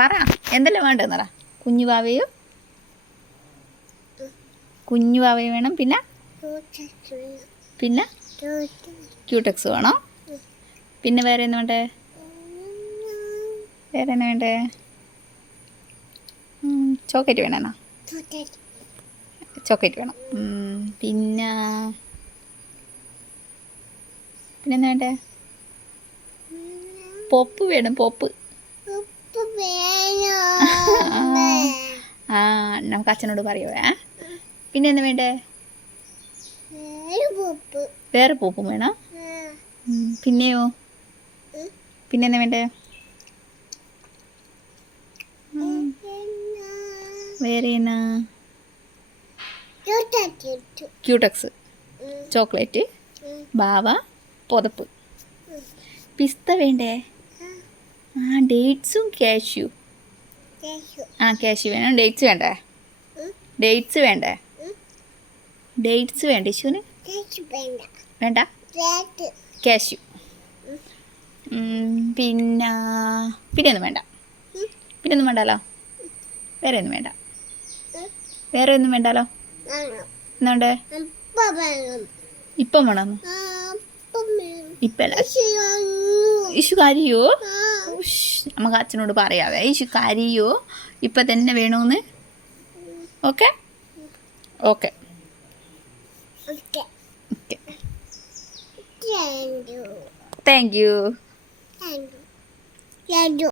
പറ എന്തെല്ലാം വേണ്ടതെന്നറ. കുഞ്ഞു വാവയും വേണം. പിന്നെ ക്യൂടെക്സ് വേണം. പിന്നെ വേറെ എന്നാ വേണ്ടേ? ചോക്ലേറ്റ് വേണമെന്നാ? ചോക്ലേറ്റ് വേണം. പിന്നെന്താ വേണ്ടേ? പോപ്പ് വേണം. പോപ്പ് ആ നമുക്ക് അച്ഛനോട് പറയുവേ. പിന്നെ എന്താ വേണ്ടേ? വേറെ പോപ്പും വേണം. പിന്നെയോ? പിന്നെന്താ വേണ്ടേ? വേറെ എന്നാ? ക്യൂടെക്സ്, ചോക്ലേറ്റ്, ബാവ, പുതപ്പ്. പിസ്ത വേണ്ടേ? ഡേറ്റ്സും കാഷ്യൂ. കാഷ്യൂ വേണം. ഡേറ്റ്സ് വേണ്ടേ? ഡേറ്റ്സ് വേണ്ടേ ഇശുവിന്? വേണ്ട. കാഷ്യൂ. പിന്നെയൊന്നും വേണ്ട. പിന്നെയൊന്നും വേണ്ടാലോ? വേറെ ഒന്നും വേണ്ടാലോ? എന്നാണ്ടേ? ഇപ്പം വേണം. ഇപ്പല്ല. ഇശു കരയോ? നമുക്ക് അച്ഛനോട് പറയാവേ. ഇശു കരയോ? ഇപ്പം തന്നെ വേണമെന്ന്. ഓക്കെ. Thank you.